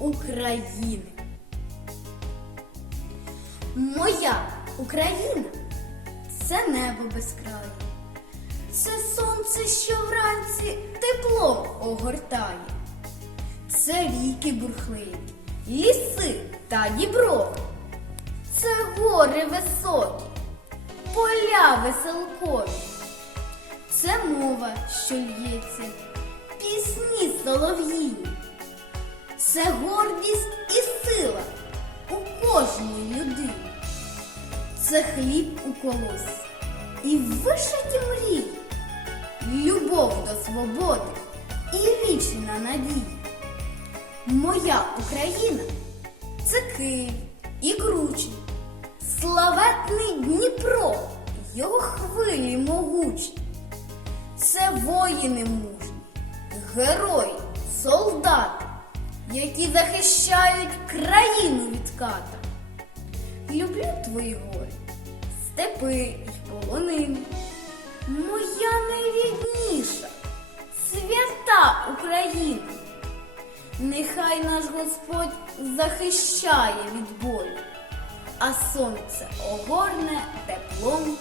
України. Моя Україна це небо безкрає, це сонце, що вранці теплом огортає, це ріки бурхливі, ліси та діброви, це гори високі, поля веселкові, це мова, що л'ється, пісні солов'їні. Це гордість і сила у кожній людині. Це хліб у колосі і вишиті мрії, любов до свободи і вічна надія. Моя Україна це Київ і Кручі, славетний Дніпро, його хвилі могучі. Це воїни мужні, герої, солдати, які захищають країну від ката. Люблю твої гори, степи й полонини. Моя найрідніша, свята Україна. Нехай наш Господь захищає від болю, а сонце огорне теплом